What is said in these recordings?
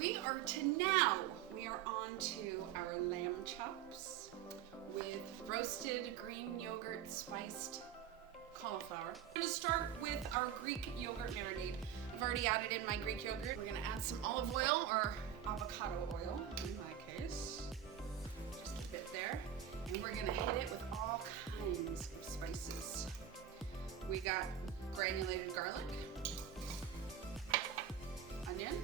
we are on to our lamb chops with roasted green yogurt spiced cauliflower. I'm going to start with our Greek yogurt marinade. I've already added in my Greek yogurt. We're going to add some olive oil or avocado oil in my case. Just a bit there. And we're going to hit it with all kinds of spices. We got granulated garlic, onion,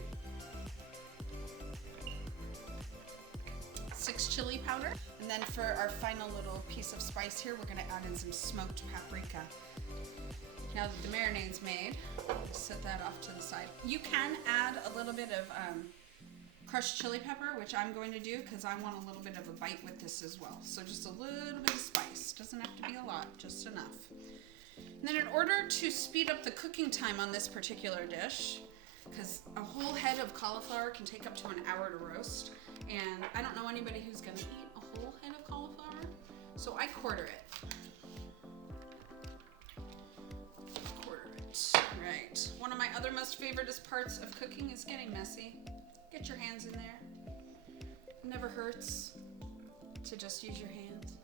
6 chili powder, and then for our final little piece of spice here, we're going to add in some smoked paprika. Now that the marinade's made, set that off to the side. You can add a little bit of crushed chili pepper, which I'm going to do because I want a little bit of a bite with this as well. So just a little bit of spice. Doesn't have to be a lot, just enough. And then in order to speed up the cooking time on this particular dish, because a whole head of cauliflower can take up to an hour to roast, and I don't know anybody who's going to eat a whole head of cauliflower, so I quarter it. Right. One of my other most favoriteest parts of cooking is getting messy. Get your hands in there. It never hurts to just use your hands.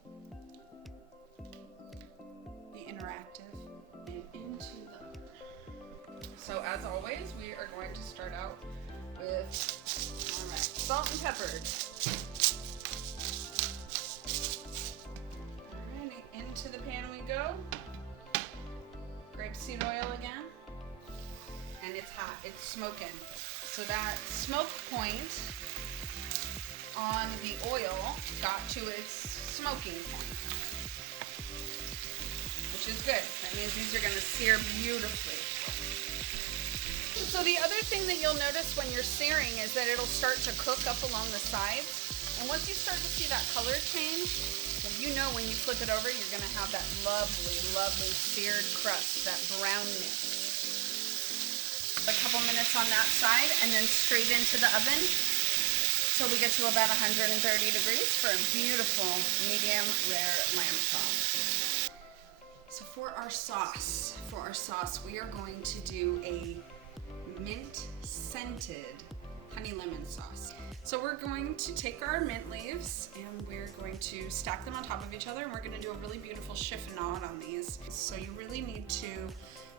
Be interactive and into them. So as always, we are going to start out with salt and pepper. Alrighty, into the pan we go. Grapeseed oil again. And it's hot, it's smoking. So that smoke point on the oil got to its smoking point, which is good. That means these are gonna sear beautifully. So the other thing that you'll notice when you're searing is that it'll start to cook up along the sides. And once you start to see that color change, then you know when you flip it over, you're gonna have that lovely, lovely seared crust, that brownness. A couple minutes on that side and then straight into the oven till we get to about 130 degrees for a beautiful medium rare lamb chop. So for our sauce, we are going to do a mint scented honey lemon sauce. So we're going to take our mint leaves and we're going to stack them on top of each other, and we're going to do a really beautiful chiffonade on these. So you really need to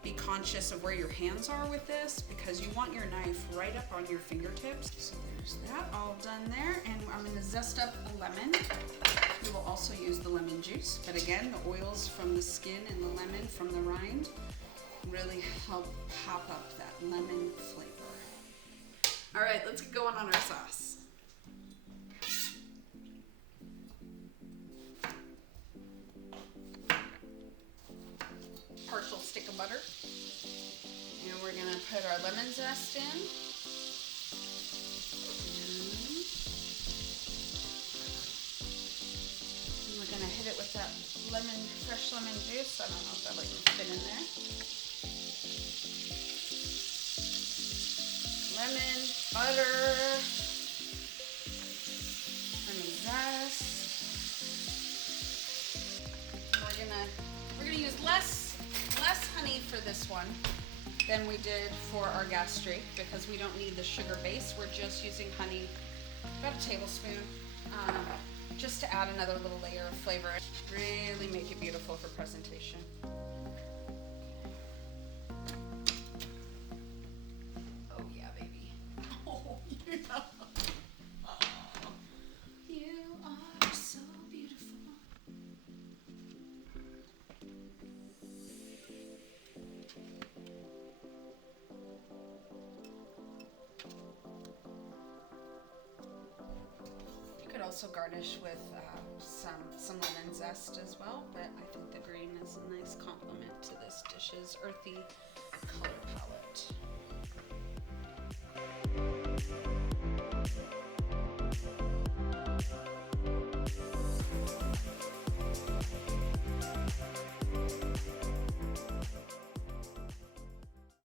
be conscious of where your hands are with this because you want your knife right up on your fingertips. So there's that all done there, and I'm going to zest up a lemon. We will also use the lemon juice, but again, the oils from the skin and the lemon from the rind really help pop up that lemon flavor. All right, let's get going on our sauce. Partial stick of butter. And we're gonna put our lemon zest in. And we're gonna hit it with that fresh lemon juice. I don't know if that will fit in there. Lemon, butter, lemon zest. We're gonna use less honey for this one than we did for our gastrique because we don't need the sugar base. We're just using honey, about a tablespoon, just to add another little layer of flavor. Really make it beautiful for presentation. Oh yeah, baby. Oh yeah. Oh, you are so beautiful. Also garnish with some lemon zest as well, but I think the green is a nice complement to this dish's earthy color palette.